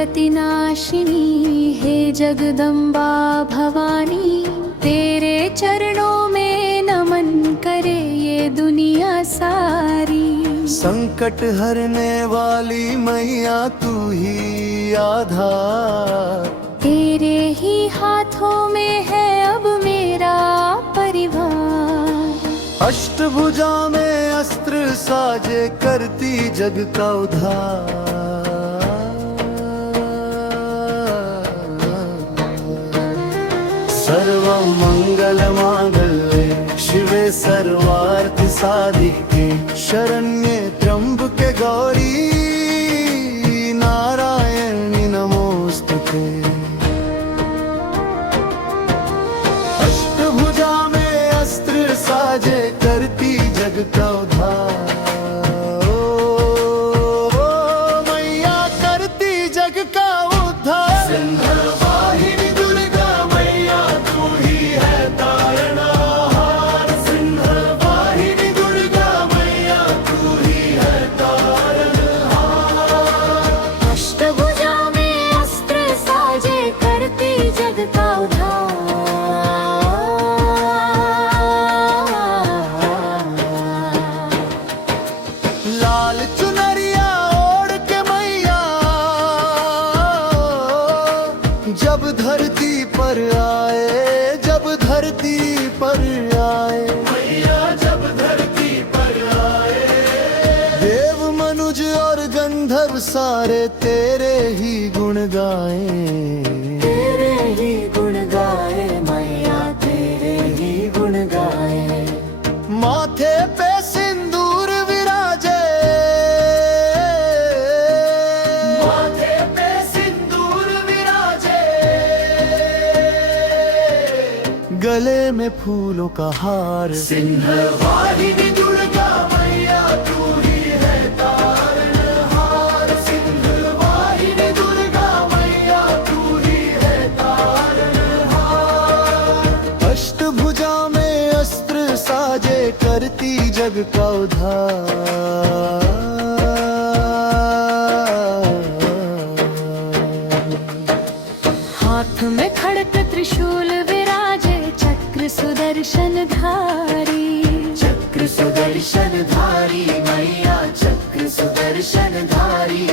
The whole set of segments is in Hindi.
गतिनाशिनी हे जगदम्बा भवानी, तेरे चरणों में नमन करे ये दुनिया सारी। संकट हरने वाली मैया तू ही आधार, तेरे ही हाथों में है अब मेरा परिवार। अष्टभुजा में अस्त्र साजे करती जग का उद्धार। सर्वं मंगल मांगल्ये शिवे सर्वार्थ साधिके, शरण्ये त्र्यंबके गौरी नारायणी नमोस्तुते। अष्टभुजा में अस्त्र साजे करती जग का उद्धार। मैया करती जग का उद्धार। सिंहवाहिनी दुर्गा मैया तू ही है तारनहार। सिंहवाहिनी दुर्गा मैया तू ही है तारनहार। अष्टभुजा में अस्त्र साजे करती जग का उद्धार। लाल चुनरिया ओढ़ के मैया जब धरती पर आए, जब धरती पर आए, मैया जब धरती पर आए। देव मनुज और गंधर्व सारे तेरे ही गुण गाए, तेरे ही गुण गाए मैया, तेरे ही गुण गाए। माथे पे सिंदूर विराजे, माथे पे सिंदूर विराजे। गले में फूलों का हार। सिंहवाहिनी दुर्गा मैया तू ही है तारनहार। सिंहवाहिनी दुर्गा मैया तू ही है तारनहार। अष्टभुजा में अस्त्र साजे करती जग का उद्धार। हाथ में खड़ग त्रिशूल विराजे, चक्र सुदर्शन धारी। चक्र सुदर्शन धारी मैया, चक्र सुदर्शन धारी।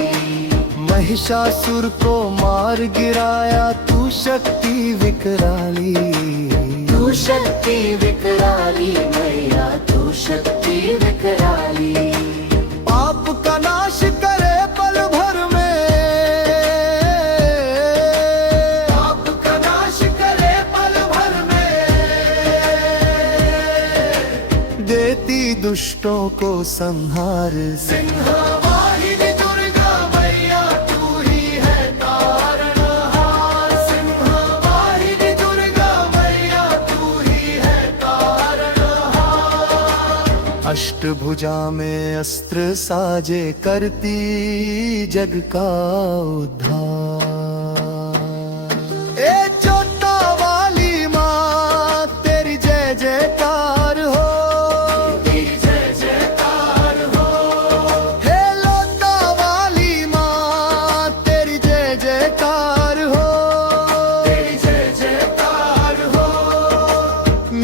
महिषासुर को मार गिराया तू शक्ति विकराली। तू शक्ति विकराली मैया, तू शक्ति विकराली। पाप का नाश करे पल भर में, पाप का नाश करे पल भर में। देती दुष्टों को संहार। सिंहवाहिनी दुर्गा मैया तू ही है तारनहार। सिंहवाहिनी दुर्गा मैया तू ही है तारनहार। अष्टभुजा में अस्त्र साजे करती जग का उद्धार। ए जोता वाली माँ तेरी जय जयकार हो, तेरी जय जयकार हो। हे लोटा वाली माँ तेरी जय जयकार हो, तेरी जय जयकार हो।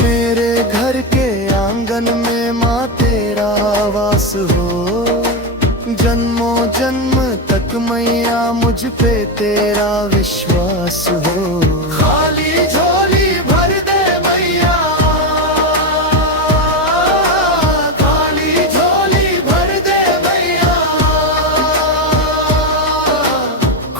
मेरे घर के आंगन में माँ तेरा वास हो। जन्मों जन्म तक मैया मुझ पे तेरा विश्वास हो। खाली झोली भर दे मैया, खाली झोली भर दे मैया।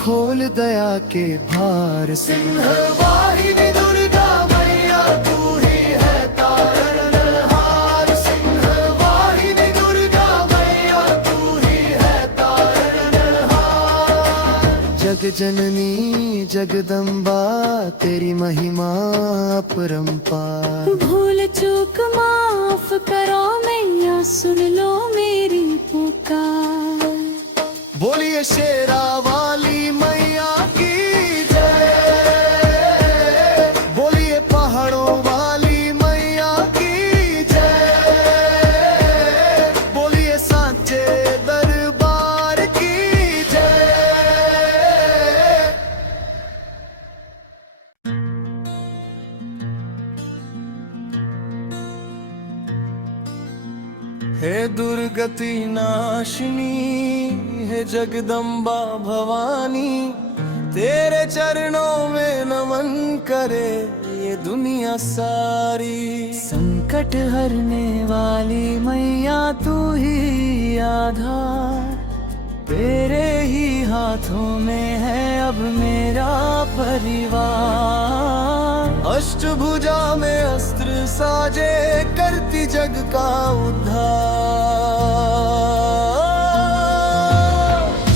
खोल दया के भार। सिंहवाहिनी दुर्गा मैया तू ही है तारनहार। सिंहवाहिनी दुर्गा मैया तू ही है तारनहार। जग जननी जगदम्बा तेरी महिमा अपरंपार। भूल चूक माफ करो मैया, सुन लो मेरी पुकार। बोलिए शेरा वाली मैया की जय, बोलिए पहाड़ों वाली मैया की जय, बोलिए सांचे दरबार की जय। दुर्गति नाशिनी है जगदम्बा भवानी, तेरे चरणों में नमन करे ये दुनिया सारी। संकट हरने वाली मैया तू ही आधार, तेरे ही हाथों में है अब मेरा परिवार। अष्टभुजा में अस्त्र साजे करती जग का उद्धार।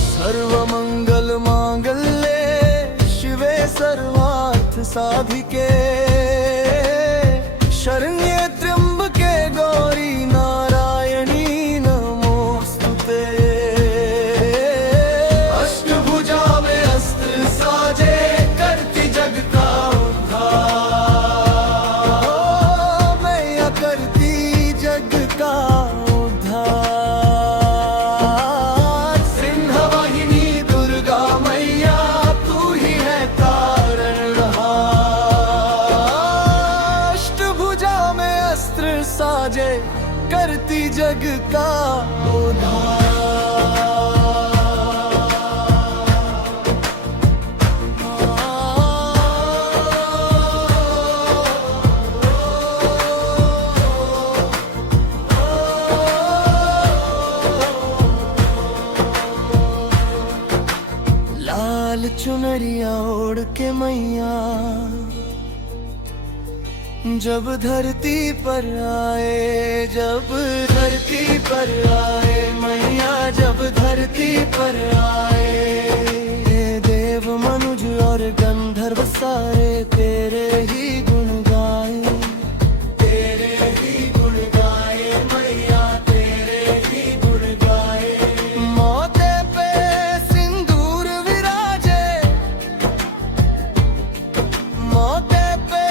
सर्वमंगल मांगल्ये शिवे सर्वार्थ साधिके, शरण्ये त्र्यंबके गौरी नारायणी नमोस्तुते। अष्टभुजा में अस्त्र साजे करती जग का उद्धार, मैया करती जग का उद्धार। सिंहवाहिनी दुर्गा मैया तू ही है तारणहार। अष्टभुजा में अस्त्र साजे करती जग का उद्धार। लाल चुनरिया ओढ़ के मैया जब धरती पर आए, जब धरती पर आए मैया, जब धरती पर आए। देव मनुज और गंधर्व सारे तेरे ही गुण गाए, तेरे ही गुण गाए मैया, तेरे ही गुण गाए। मोते पे सिंदूर विराजे, मोते पे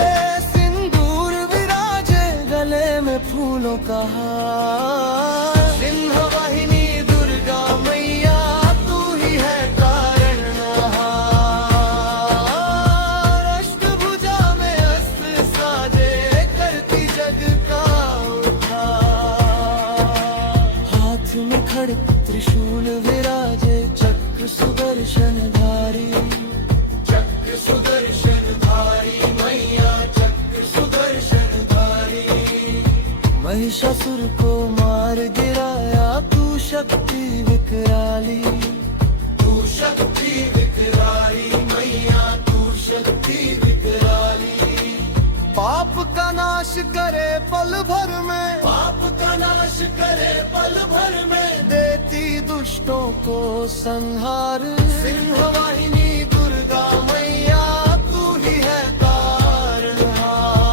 सिंदूर विराजे, गले में फूलों का हार। सिंहवाहिनी दुर्गा मैया तू ही है तारणहार। अष्टभुजा में अस्त्र साजे करती जग का उद्धार। हाथ में खड़ग त्रिशूल विराजे, चक्र सुदर्शन धारी, चक्र सुदर्शन धारी मैया, चक्र सुदर्शन धारी। महिषासुर को मार गिराया तू शक्ति विकराली, तू शक्ति विकराली मैया, तू शक्ति विकराली। पाप का नाश करे पल भर में, पाप का नाश करे पल भर में, देती दुष्टों को संहार। सिंहवाहिनी दुर्गा मैया तू ही है तारणहार।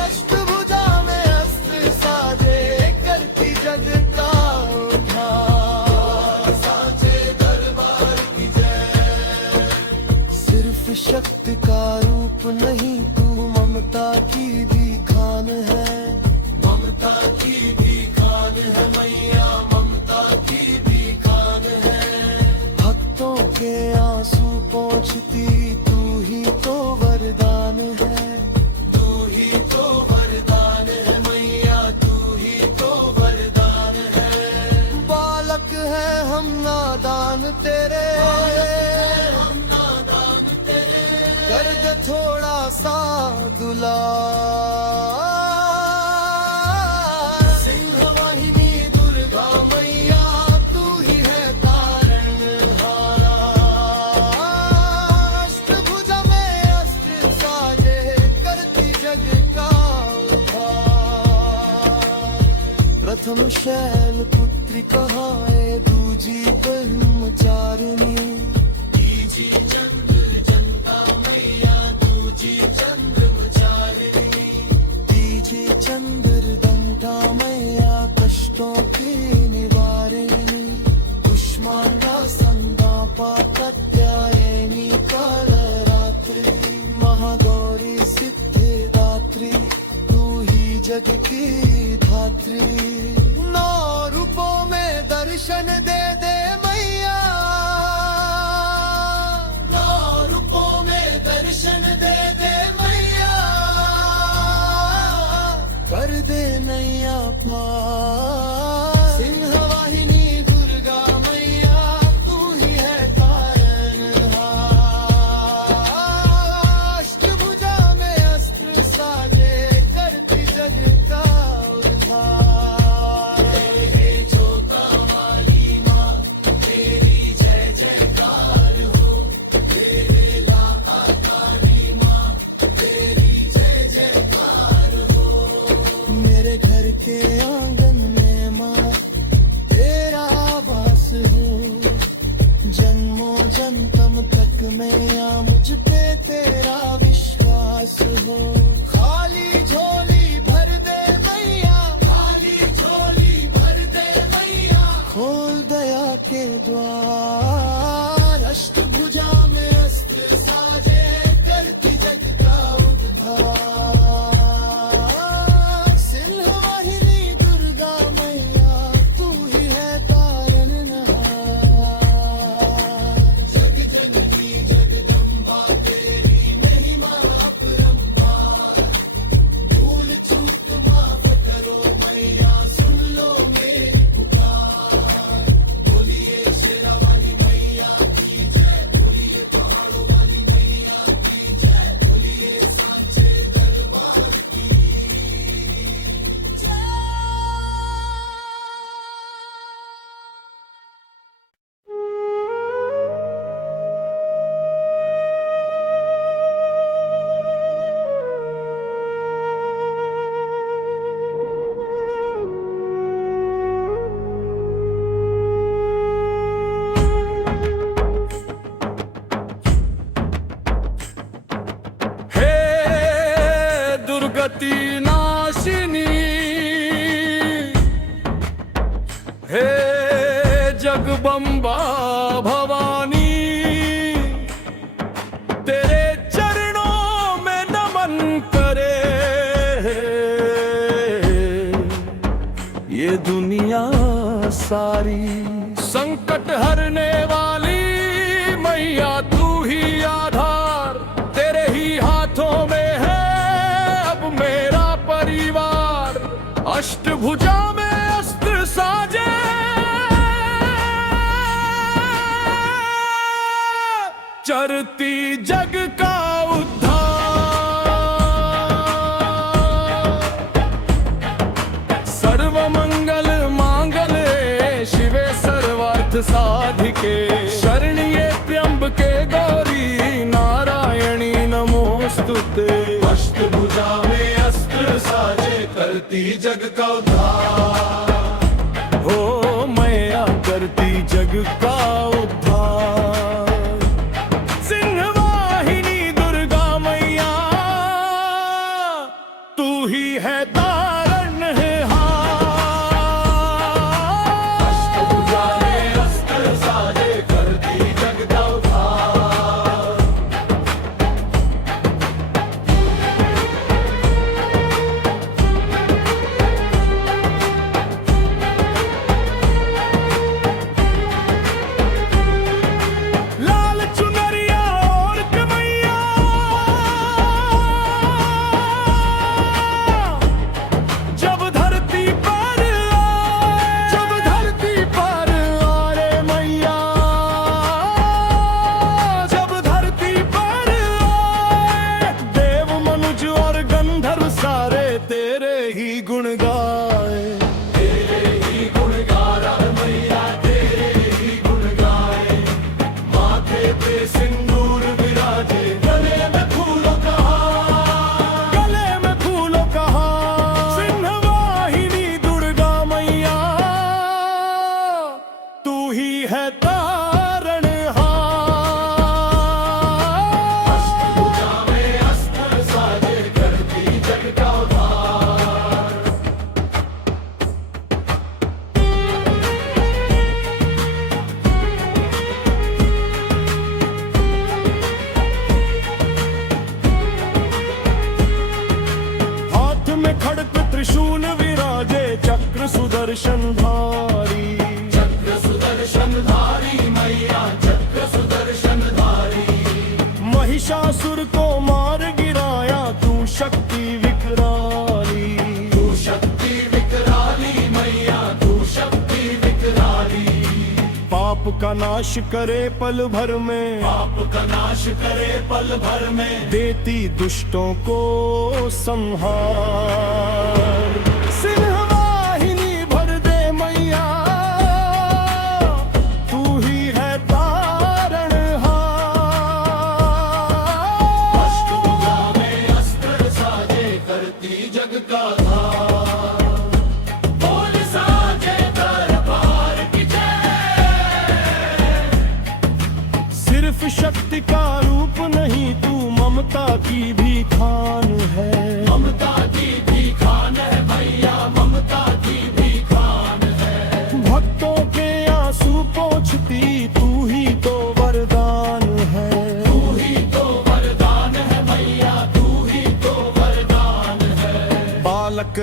अष्टभुजा में अस्त्र साजे करती जग का उद्धार, साचे दरबार की जय। सिर्फ शक्ति का रूप नहीं तू ममता की भी खान है, ममता की भी खान है मैया, ममता की भी खान है। भक्तों के आंसू पोंछती तू ही तो वरदान है, तू ही तो वरदान है मैया, तू ही तो वरदान है। बालक है हम नादान तेरे, कर दे थोड़ा सा दुलार। सिंहवाहिनी दुर्गा मैया तू ही है तारणहार। अष्टभुजा में अस्त्र साजे करती जग का उद्धार। प्रथम शैल पुत्री कहाए, दूजी ब्रह्मचारिणी, तीजी चंद्र जनता मैया, दूजी चंद्रमचारिणी, तीजी चंद्र दंता मैया, कष्टों की निवारिणी। कुष्मांडा संतापा कात्यायनी कालरात्रि, महागौरी सिद्धिदात्री तू ही जग की धात्री। नौ रूपों में दर्शन दे दे मैया, नौ रूपों में दर्शन दे दे मैया, कर दे नैया पार। के द्वार। अष्टभुजा में अस्त्र साजे करती जग का उद्धार। सिंहवाहिनी दुर्गा मैया तू ही है तारनहार। जग जननी जगदम्बा तेरी महिमा अपरंपार। भूल चूक माफ करो मैया सुन लो मेरी पुकार। बोलिए शेरावाली मैया की जय, बोलिए पहाड़ों वाली मैया की जय, बोलिए सांचे दरबार की जय। हे दुर्गति नाशिनी, हे जगदम्बा भवानी, तेरे चरणों में नमन करे ये दुनिया सारी। संकट हरने वाली मैया तू ही आधार। तेरे ही हाथों में है अब मेरा परिवार। अष्टभुजा में अस्त्र साजे चरती जग का उद्धार। सर्वमंगल मांगल्ये शिवे सर्वार्थ साधिके। शरण्ये त्र्यंबके गौरी नारायणी नमोस्तुते। अष्टभुजा में अस्त्र साजे करती जग का उद्धार। हो मैया करती जग का उद्धार। सिंहवाहिनी दुर्गा मैया तू ही है तारनहार। अष्टभुजा में अस्त्र साजे करती जग का उद्धार। लाल चुनरिया और कमैया जब धरती पर आए मैया, जब धरती पर आए देव मनुज और गंधर्व सारे तेरे ही गुण गाए। तेरे ही गुण गा रहा मैया, तेरे ही गुण गाए। माथे पे सिंदूर विराजे, गले में फूलों का हार, गले में फूलों का हार। सिंहवाहिनी दुर्गा मैया तू ही है तारनहार। अष्टभुजा में अस्त्र साजे करती जग का उद्धार। हाथ में खड़ग त्रिशूल विराजे, चक्र सुदर्शन धारी। चक्र सुदर्शन धारी मैया, चक्र सुदर्शन धारी। महिषासुर को मार गिराया तू शक्ति विकराली। तू शक्ति विकराली मैया, तू शक्ति विकराली। पाप का नाश करे पल भर में, पाप का नाश करे पल भर में। देती दुष्टों को संहार। सिंहवाहिनी भर दे मैया तू ही है तारनहार। अष्टभुजा में अस्त्र साजे करती जग का धार। बोल साजे दरबार की जय। सिर्फ शक्ति का रूप नहीं तू ममता की भी खान है। ममता की भी खान है भैया, ममता की भी खान है। भक्तों के आंसू को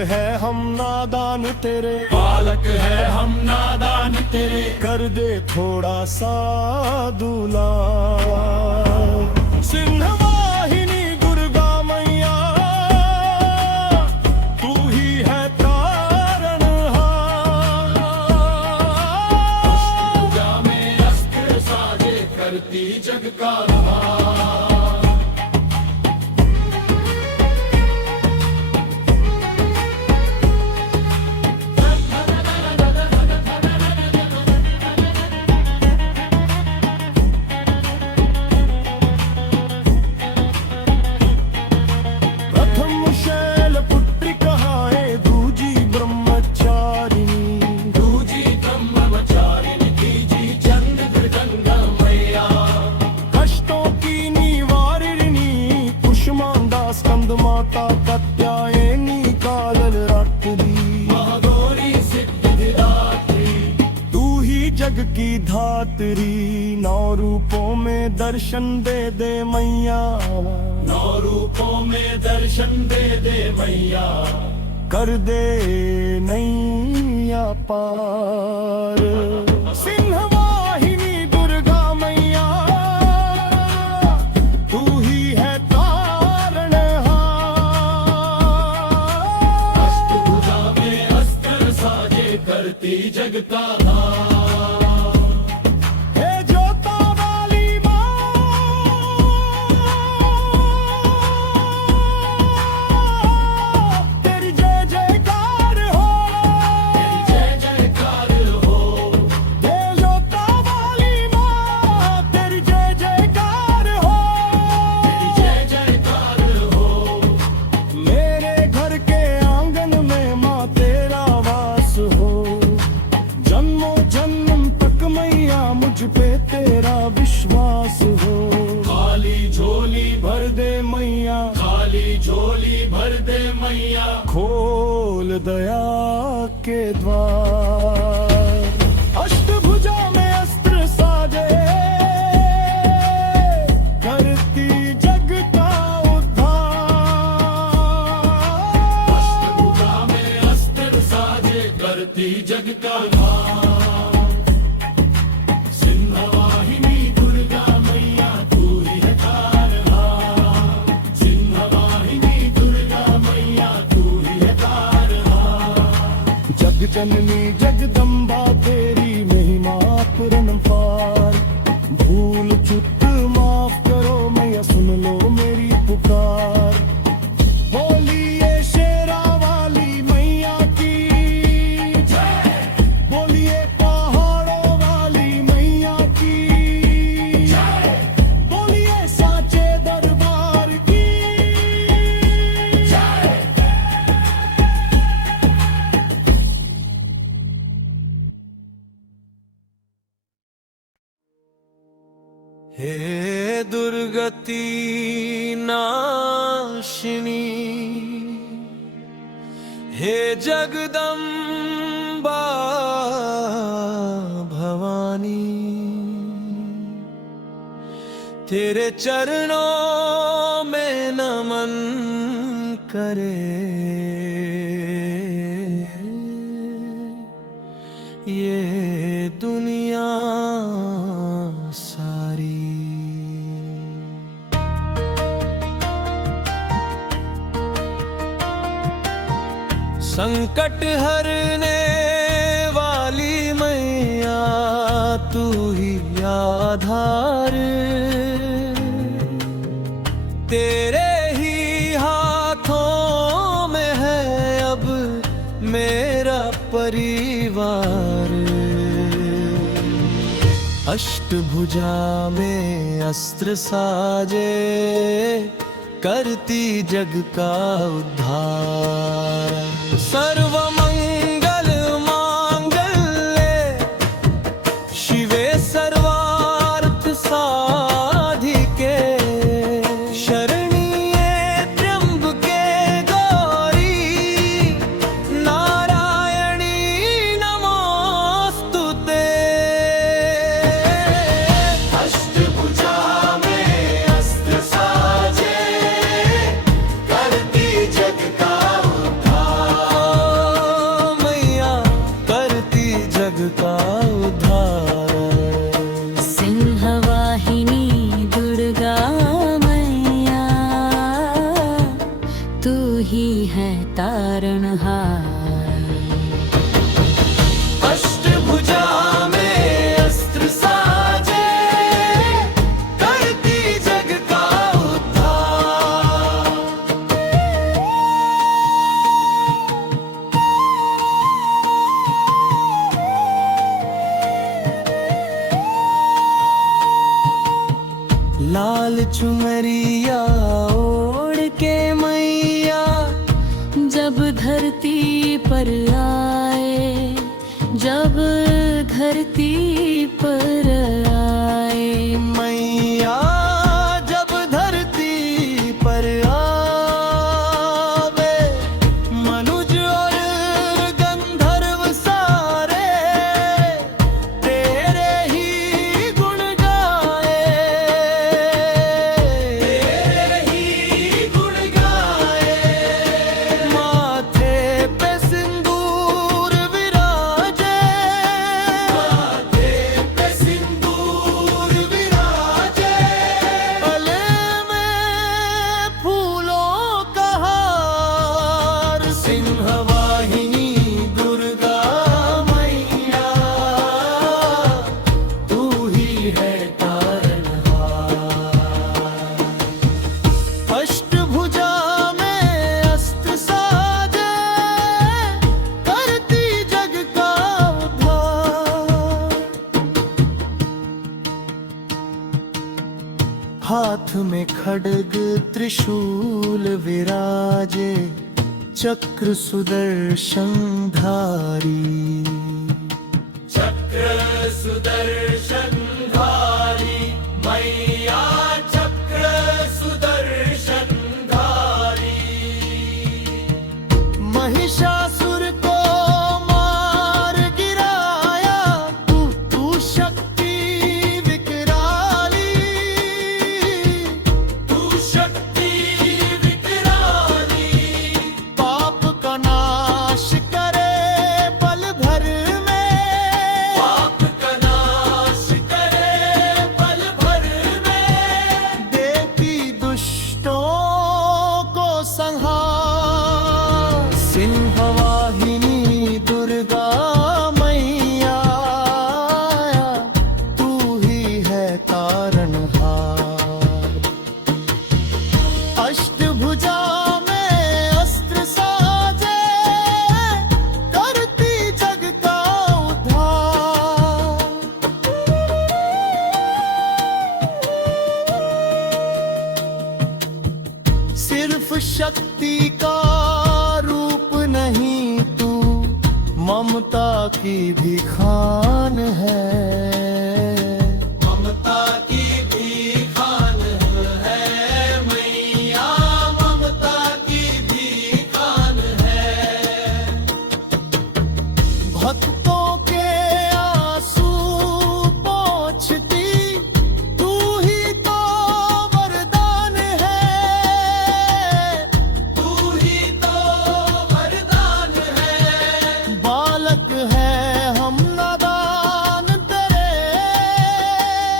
है हम नादान तेरे, बालक है हम नादान तेरे, कर दे थोड़ा सा दूला। सिंहवाहिनी दुर्गा मैया तू ही है तारणहार। पूजा में अस्त्र साजे करती जग का उद्धार। प्रथम शैलपुत्री कहाए दूजी ब्रह्मचारिणी, दूजी ब्रह्मचारिणी तीजी चंद दुर्गंगा मैया। कष्टों की निवारिणी कुष्मांडा स्कंद माता कात्यायनी कालल रात्रि। महागौरी सिद्धिदात्री तू ही जग की धात्री, नौ रूपों में दर्शन दे दे मैया। नौ रूपों में दर्शन दे दे मैया। कर दे नैया पार। सिंहवाहिनी दुर्गा मैया तू ही है तारणहार। अष्टभुजा में अस्त्र साजे करती जग का उद्धार। हे जोता वाली माँ तेरी जय जयकार हो। जय जयकार हो। हे जोता वाली माँ तेरी जय जयकार हो। जय जयकार हो। मेरे घर के आंगन में माँ तेरा वास हो। जन्मों जन्म तक मैया मुझ पे तेरा विश्वास हो। खाली झोली भर दे मैया, खाली झोली भर दे मैया। खोल दया के द्वार। अष्टभुजा में अस्त्र साजे करती जग का उद्धार। अष्टभुजा में अस्त्र साजे करती जग का उद्धार। सिंहवाहिनी दुर्गा मैया तू ही है तारणहार। सिंहवाहिनी दुर्गा मैया तू ही है तारणहार। जग जननी जगदम्बा तेरी महिमा परंपार। भूल चूक माफ करो मैया सुन लो मेरी पुकार। बोलिए शेरा वाली मैया की जय। बोलिए पहाड़ों वाली मैया की जय। बोलिए साचे दरबार की जय। हे दुर्गति नाशिनी, हे जगदम्बा भवानी, तेरे चरणों में नमन करे ये दुनिया सारी। संकट हरने वाली मैया तू ही आधार। तेरे ही हाथों में है अब मेरा परिवार। अष्टभुजा में अस्त्र साजे करती जग का उद्धार। सर्वमंगल मांगल्ये शिवे सर्वार्थ साधिके, शरण्ये त्र्यंबके गौरी नारायणी नमोस्तुते। अष्टभुजा में अस्त्र साजे करती जग का उद्धार। जग का उद्धार। सिंहवाहिनी दुर्गा मैया, तू ही है तारणहार। अष्टभुजा में अस्त्र साजे, करती जग का उद्धार। लाल चुनरिया ओढ़ के मैया जब धरती पर आए, जब धरती पर आए, मैया जब धरती पर आवे, मनुज और गंधर्व सारे तेरे ही गुण गाए, तेरे ही गुण गाए। माथे पे सिंदूर विराजे, माथे पे सिंदूर विराजे, गले में फूलों का हार। सिंहवाहिनी दुर्गा मैया, तू ही है तारणहार। अष्टभुजा में अस्त्र साजे, करती जग का उद्धार। हाथ में खड्ग त्रिशूल विराजे, चक्र सुदर्शन धारी। चक्र सुदर्शन धारी मैया, चक्र सुदर्शन धारी। महिषासुर को मार गिराया, तू शक्ति विकराली, तू शक्ति विकराली। पाप का नाश करे पल भर में, पाप का नाश करे पल भर में, देती दुष्टों को संहार। सिंहवाहिनी दुर्गा मैया, तू ही है तारणहार। अष्टभुजा में अस्त्र साजे, करती जग का उद्धार। सिर्फ शक्ति का रूप नहीं तू, ममता की भी खान है। ममता की भी खान है मैया, ममता की भी खान है। भक्तों के आंसू पोंछती, तू ही तो वरदान है, तू ही तो वरदान है। बालक है हम नादान तेरे,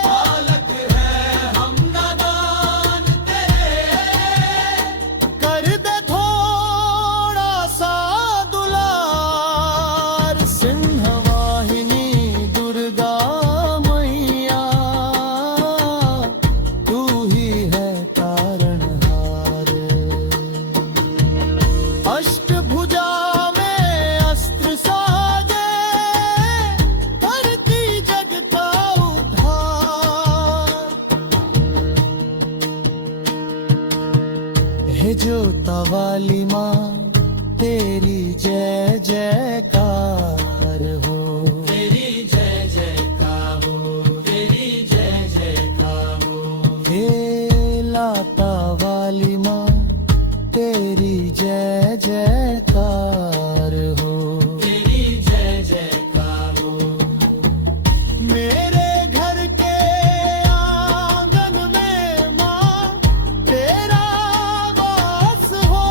बालक है हम नादान तेरे। कर दे थोड़ा सा दुलार। सिंहवाहिनी दुर्गा मैया, तू ही है तारणहार। अष्टभुजा में अस्त्र साजे, करती जग का उद्धार। हे जोता वाली माँ, तेरी जय जयकार हो, तेरी जय जयकार हो, तेरी जय जयकार हो। हे लाता वाली माँ, तेरी जय जयकार हो, तेरी जय जयकार हो। मेरे घर के आंगन में माँ, तेरा वास हो।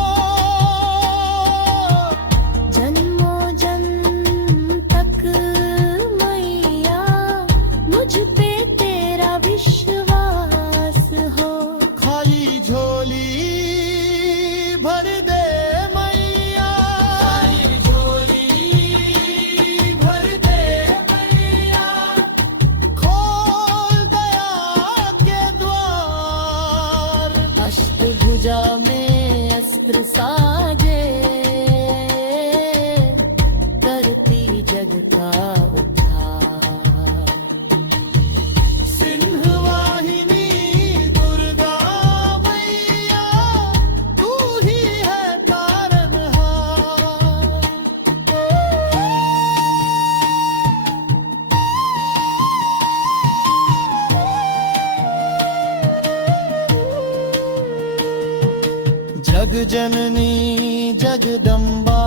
जग जननी जगदम्बा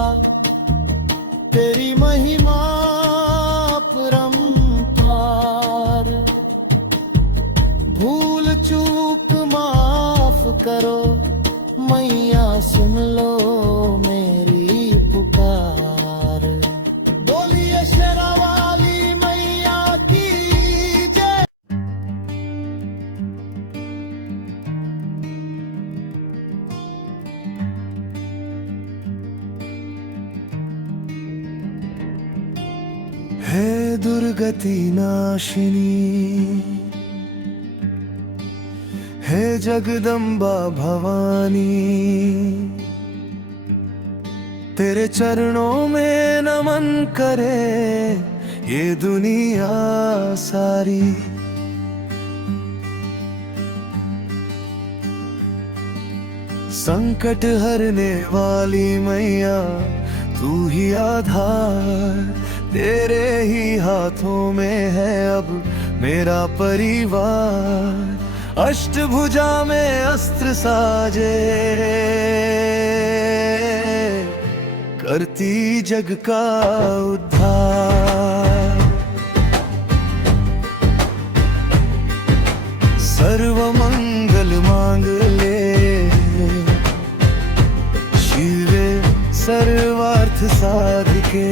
तेरी महिमा परंपार। भूल चूक माफ करो मैया सुन लो मेरी पुकार। बोलिए शेरावाली मैया की जय। हे दुर्गति नाशिनी, हे जगदम्बा भवानी, तेरे चरणों में नमन करे ये दुनिया सारी। संकट हरने वाली मैया तू ही आधार। तेरे ही हाथों में है अब मेरा परिवार। अष्टभुजा में अस्त्र साजे करती जग का उद्धार। सर्व मंगल मांग ले शिवे सर्वार्थ साधिके।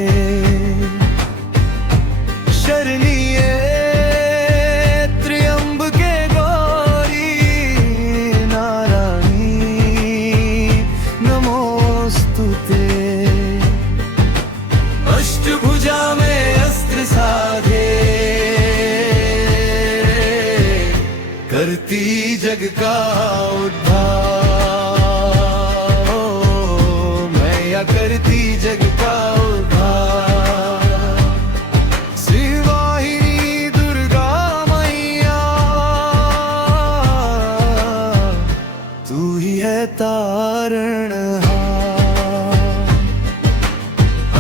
शरणिये त्र्यंबके गौरी नारायणी नमोस्तुते। अष्टभुजा में अस्त्र साधे करती जग का उद्धार। ओ मैया करती जग का उद्धार। शिवाहिनी दुर्गा मैया तू ही है तारणहार।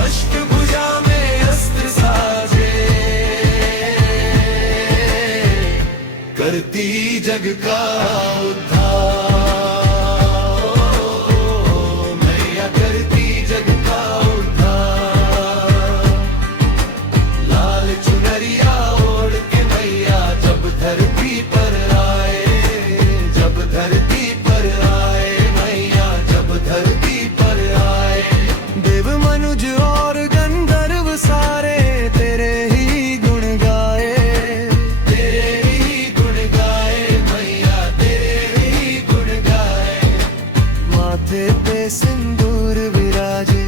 अष्टभुजा में अस्त्र साजे करती जग का उद्धार। मैया करती जग का उद्धार। लाल चुनरिया ओढ़ के मैया जब धरती पर आए, जब धरती पर आए मैया, जब धरती पर आए। देव मनुज और गंधर्व सारे तेरे ही गुण गाए, तेरे ही गुण गाए मैया, तेरे ही गुण गाए। माथे पे सिंदूर विराजे,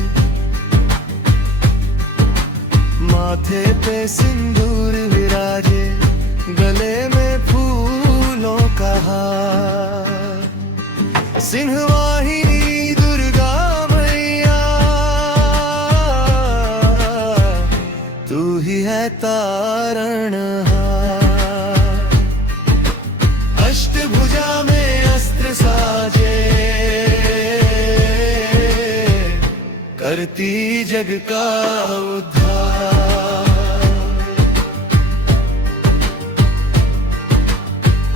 माथे पे सिंदूर विराजे, गले में फूलों का हार। सिंहवाहिनी दुर्गा मैया तू ही है तारणहार। अष्टभुजा में अस्त्र साजे करती जग का उद्धार।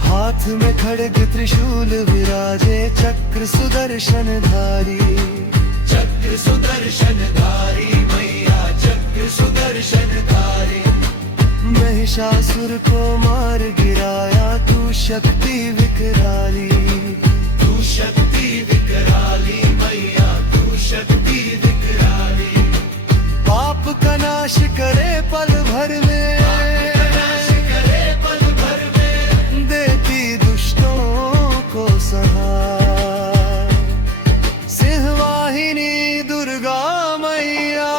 हाथ में खड़ग त्रिशूल विराजे, चक्र सुदर्शन धारी, चक्र सुदर्शन धारी मैया, चक्र सुदर्शन धारी। महिषासुर को मार गिराया तू शक्ति विकराली, तू शक्ति विकराली मैया, तू शक्ति विकराली। पाप का नाश करे पल भर में, देती दुष्टों को सहार। सिंहवाहिनी दुर्गा मैया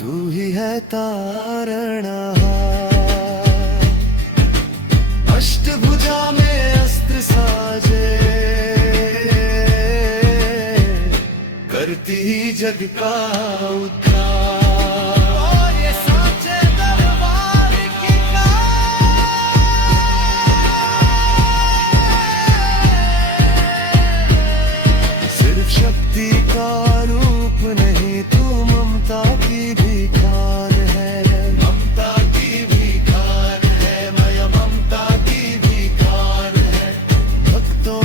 तू ही है तारणहार। अष्टभुजा में अस्त्र साजे करती जग का उद्धार। और ये साचे दरबार की सिर्फ शक्ति का रूप नहीं, तू ममता की भी खान है, ममता की भी खान है मैया, ममता की भी खान है। भक्तों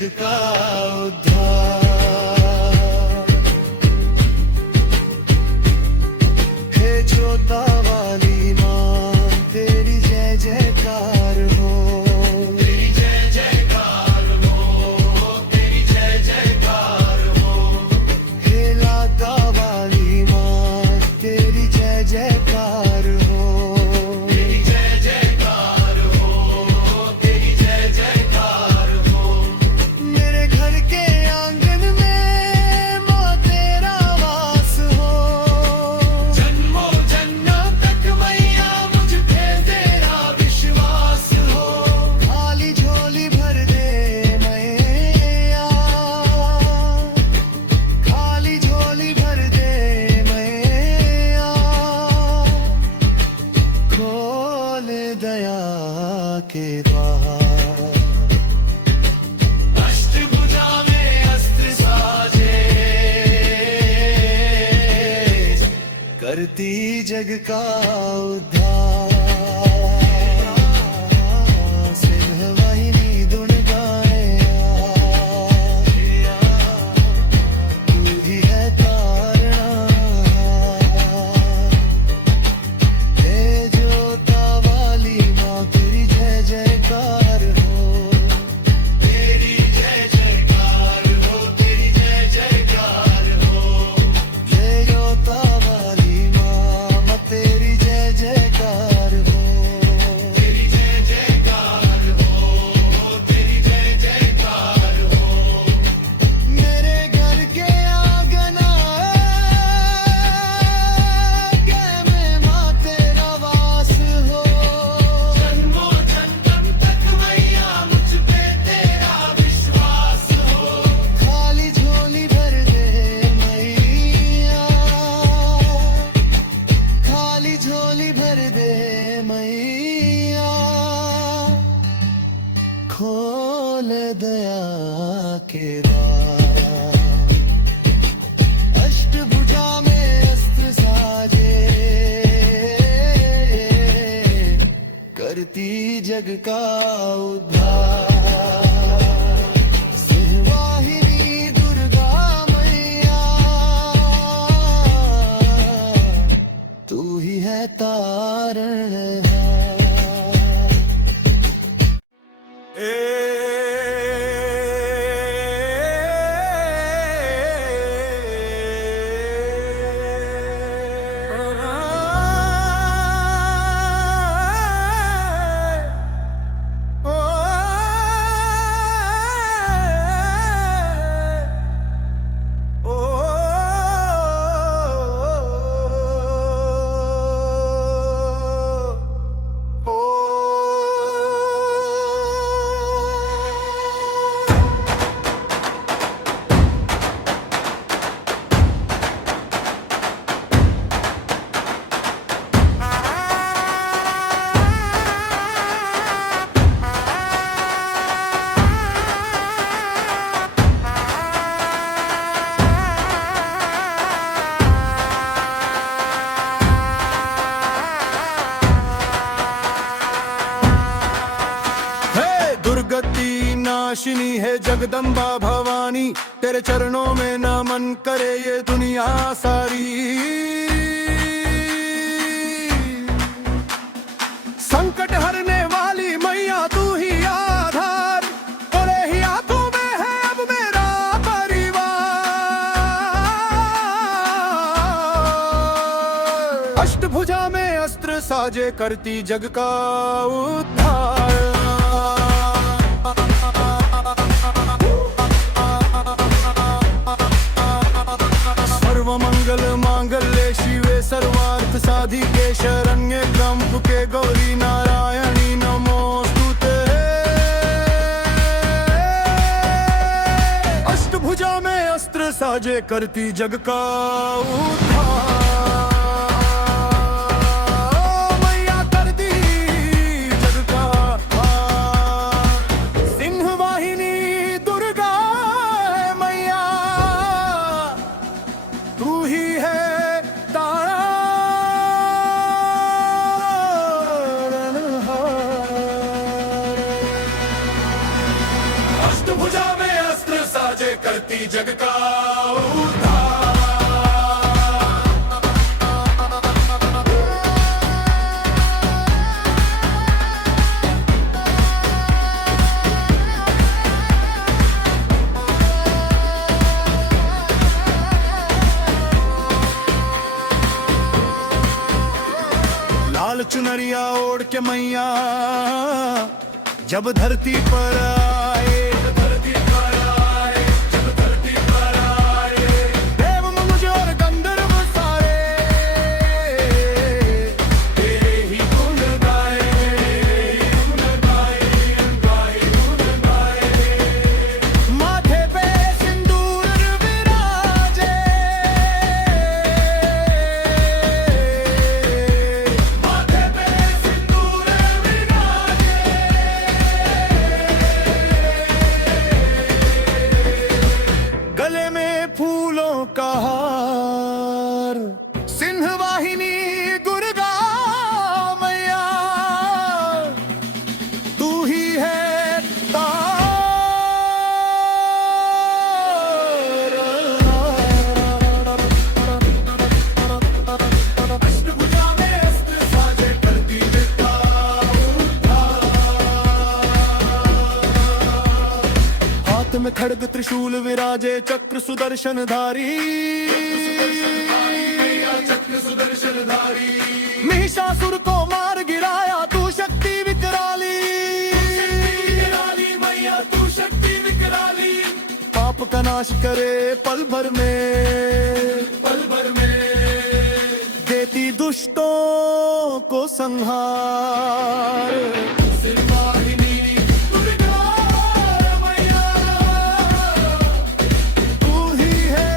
जग का उद्धार। हे जोता वाली माँ तेरी जय जयकार हो, तेरी जय जयकार हो, तेरी जय जयकार हो। हे लाता वाली माँ तेरी जय जयकार हो, तेरी जय जयकार हो, तेरी जय जयकार हो। मेरे घर के आंगन में माँ तेरा वास हो, जन्मों जन्मों तक मैया मुझ पे तेरा विश्वास हो। खाली झोली भर दे मैया, खाली झोली भर दे मैया। खोल दया के द्वार, अष्टभुजा में अस्त्र साजे, करती जग का उद्धार। सिंह वाहिनी धुन गाए तू ही है तारणा। हे जोता वाली माँ तेरी जय जयकार हो, तेरी जय जयकार हो, तेरी जय जयकार हो। हे जोता वाली माँ तेरी जय जयकार हो, तेरी जय जयकार हो, तेरी जय जयकार हो। मेरे घर के आंगन आए में माँ तेरा वास हो, जन्मों जन्म तक मैया मुझ पे तेरा विश्वास हो। खाली झोली भर दे मैया, खाली झोली भर दे मैया। खोल दया के द्वार, अष्टभुजा में अस्त्र साजे, करती जग का उद्धार। सिंहवाहिनी दुर्गा मैया तू ही है तारणहार। दुर्गति नाशिनी है जगदम्बा भवानी, तेरे चरणों में नमन करे ये दुनिया सारी। संकट हरने वाली मैया तू ही आधार, तेरे ही हाथों में है अब मेरा परिवार। अष्टभुजा में अस्त्र साजे करती जग का उद्धार। सर्वमंगल मांगल्ये शिवे सर्वार्थ साधिके शरण्ये त्र्यंबके गौरी नारायणी नमोस्तुते। अष्टभुजा में अस्त्र साजे करती जग का उद्धार। मैया करती जग का उद्धार। सिंह वाहिनी दुर्गा मैया तू ही है तारणहार। अष्टभुजा में करती जग का उद्धार। लाल चुनरिया ओढ़ के मैया जब धरती पर आए, जब धरती पर आए, देव मनुज और गंधर्व सारे तेरे ही गुण गाए, गुण गाए। माथे पे सिंदूर विराजे, माथे पे सिंदूर विराजे, गले में फूलों का हार, सिंह वाहिनी दुर्गा मैया तू ही है अष्टभुजा में अस्त्र साजे करती जग का उद्धार। हाथ में खड्ग त्रिशूल विराजे चक्र सुदर्शन धारी, चक्र सुदर्शन धारी। महिषासुर को मार गिराया तू शक्ति विकराली, मैया तू शक्ति विकराली। पाप का नाश करे पल भर में, पल भर में देती दुष्टों को संहार। सिरवाहिनी दुर्गा मैया तू ही है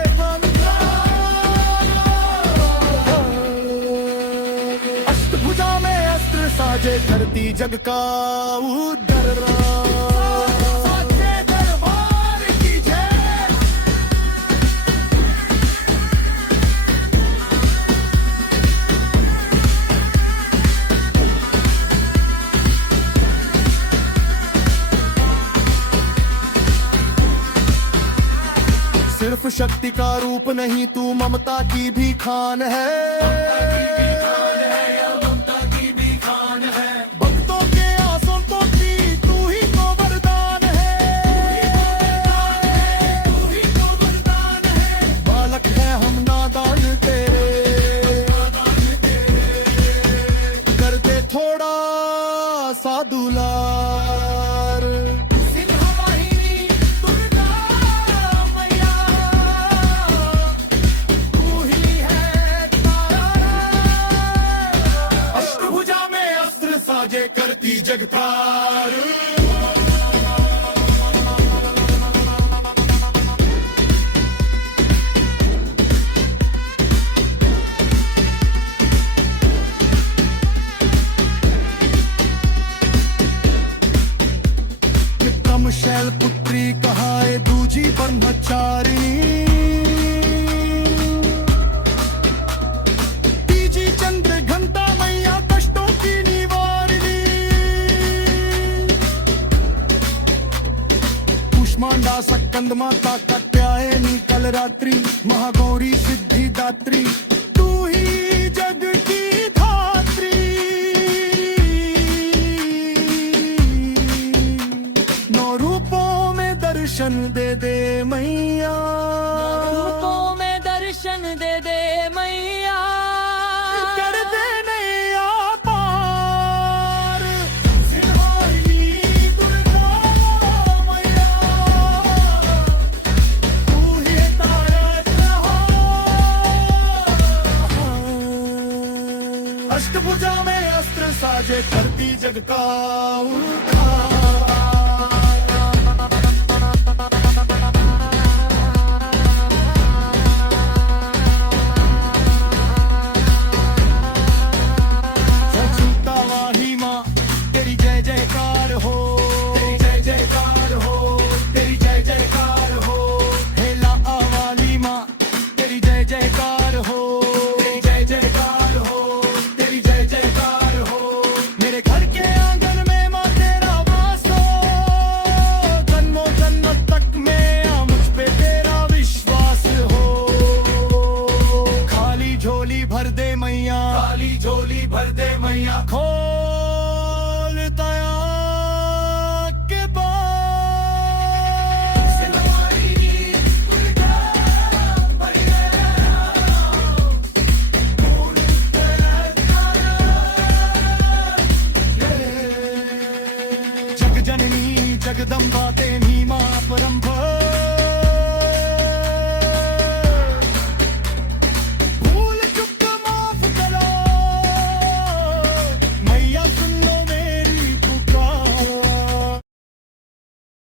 अष्टभुजा में अस्त्र साजे करती जग का उद्धार। साचे दरबार की जय। सिर्फ शक्ति का रूप नहीं तू ममता की भी खान है, भक्तों के आंसू को भी तू ही तो वरदान है, बालक है हम नादान तेरे, कर दे थोड़ा सा दुलार। सिंहवाहिनी दुर्गा मैया तू ही है तारा। अष्टभुजा में अस्त्र साजे करती जगतार। विक्रम शैल पुत्री कहाए दूजी ब्रह्मचारिणी, तीजी चंद्र घंटा मैया कष्टों की निवारिणी। कुष्मांडा सकंद माता कात्यायनी कलरात्रि, महागौरी सिद्धिदात्री तू ही जग की धात्री। नौ रूपों में दर्शन दे दे मैया, रूपों में दर्शन दे दे मैया, कर दे नैया पार। सिंहवाहिनी दुर्गा मैया तू ही तारक रहो। अष्टभुजा में अस्त्र साजे करती जग का उद्धार। सचुता वाही माँ तेरी जय जयकार हो, तेरी जय जयकार हो, तेरी जय जयकार हो। हेला आवाली माँ तेरी जय जयकार हो, तेरी जय जयकार हो, तेरी जय जयकार हो। मेरे घर के आंगन में माँ तेरा वास हो, जन्मों जन्म तक में मुझ पे तेरा दे मैया काली झोली भर दे मैया खोल